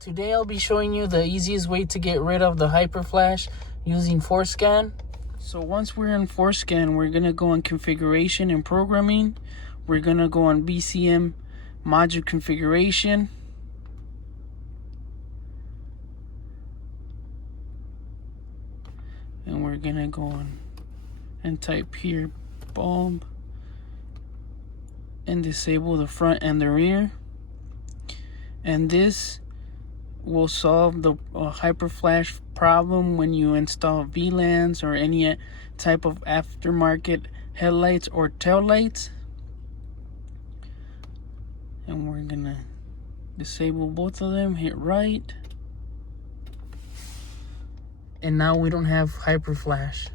Today I'll be showing you the easiest way to get rid of the Hyperflash using Forscan. So once we're in Forscan, we're going to go on configuration and programming. We're going to go on BCM module configuration. And we're going to go on and type here bulb and disable the front and the rear. And this will solve the Hyperflash problem when you install VLANs or any type of aftermarket headlights or tail lights. And we're gonna disable both of them, hit right, and now we don't have Hyperflash.